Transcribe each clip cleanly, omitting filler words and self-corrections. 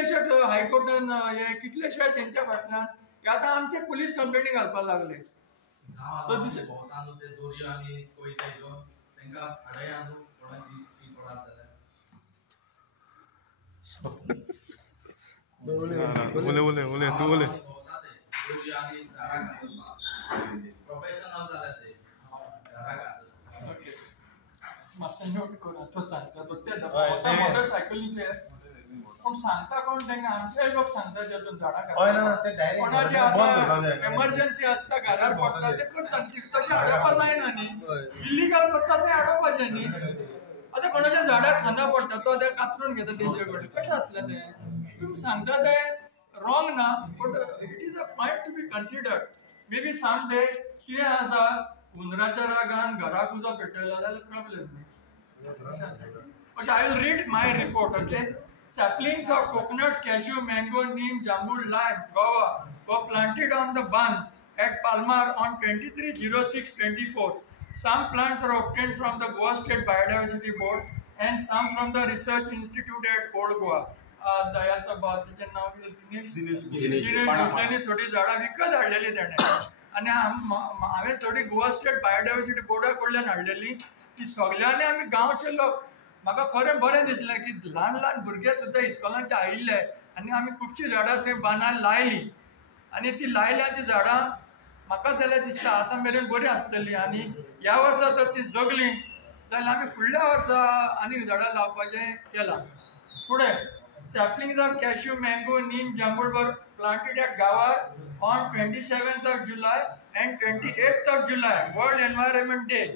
कितलेशे हायकोर्टान हे कितलेशे त्यांच्या फाटल्यान आतां आमचे पुलीस कंप्लेनी घालपाक लागले. सो दिस मोटरसायकलीचे पण सांगता कोण त्यांना आमचे लोक सांगता जेतून झाडां कोणाची आतां एमर्जन्सी असता घरार पडटा ते करता तशें हाडोवपाक जायना न्ही. इल्लीगल करता ते हाडोवपाचें न्ही. आतां कोणाच्या झाडाक खांदा पडटा तो ते कातरून घेता तेंचे कडेन कशें जातलें तें. तुम्ही सांगता ते रॉंग ना but it is a point to be considered. May be सामडे कितें आसा हुंदराच्या रागान घराक उजो पेटयलो जाल्यार प्रॉब्लेम न्ही. But I will read my report, okay? Saplings of coconut, cashew, mango, neem, jambul, lime, guava were planted on the Bandh at Palmar on 23/06/24. Some plants are obtained from the Goa State Biodiversity Board and some from the Research Institute at Old Goa. दयाचा बातीचे नाव दिनेश थोडी झाडां विकत हाडलेली ताणें आनी हांवें थोडी Goa state biodiversity बोर्डा कडल्यान हाडलेली ती सगळ्यांनी आमी गांवचे लोक म्हाका खरें बरें दिसलें की ल्हान ल्हान भुरगे सुद्दां इस्कॉलांचे आयिल्ले आनी आमी खुबशीं झाडां थंय बांदान लायलीं आनी ती लायल्या ती झाडां म्हाका जाल्यार दिसता आतां मेरेन बरी आसतली आनी ह्या वर्सा तर ती जगली जाल्यार आमी फुडल्या वर्सा आनीक झाडां लावपाचें केलां. फुडें saplings of cashew, mango, neem, jambul were planted at Gawar on 27th of July and 28th of July, World Environment Day,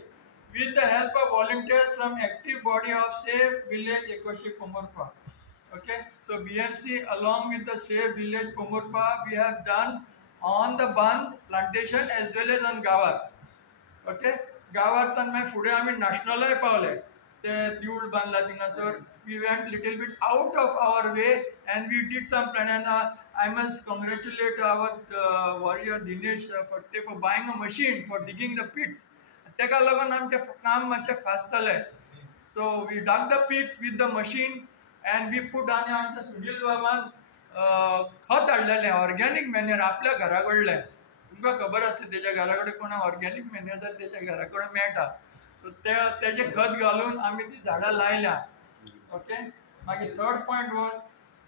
with the help of volunteers from active body of Save Village Ekoshi Pomorpa. Okay, so BMC along with the Save Village Pomorpa we have done on the Bandh plantation as well as on Gawar. Okay, Gawar tan mai fude ami nationalay pavle te diud bandla tingasor. We went little bit out of our way and we did some plan and I must congratulate our warrior Dinesh Fatte for buying a machine for digging the pits. Teka lagun amche kaam मातशें fast जालें. So we dug the pits with the machine and we put आनी आमच्या सुनील बाबान खत हाडलेलें organic manure आपल्या घरा कडलें. तुमकां खबर आसता तेच्या घरा कडेन कोणा ऑर्गेनिक मॅन्युअर जाल्यार तेच्या घरा कडेन मेळटा. सो तेजें खत घालून आमी ती झाडां लायल्या. Okay. My third point was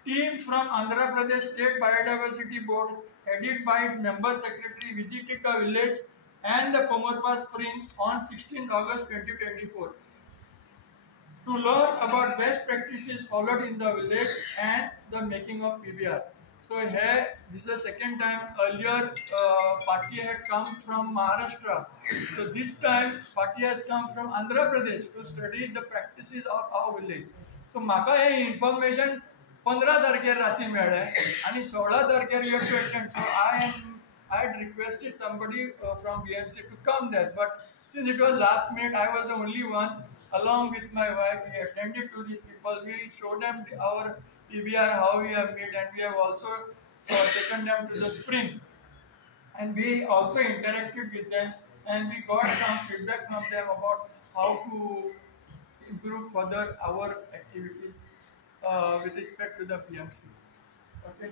team from Andhra Pradesh State Biodiversity Board, headed by its member secretary, visited the village and the Pomorpa Spring on 16th August 2024 to learn about best practices followed in the village and the making of PBR. So here, this is the second time. Earlier, party had come from Maharashtra. So this time, party has come from Andhra Pradesh to study the practices of our village. So म्हाका हे information 15 तारखेर राती मेळ्ळें आनी 16 तारखेर you to attend. So I had requested somebody from BMC to come there, but since it was last minute, I was the only one. Along with my wife, we attended to these people. We showed them our PBR, how we have made, and we have also taken them to the spring. And we also interacted with them, and we got some feedback from them about how to improve further our activities with respect to the PMC. Okay.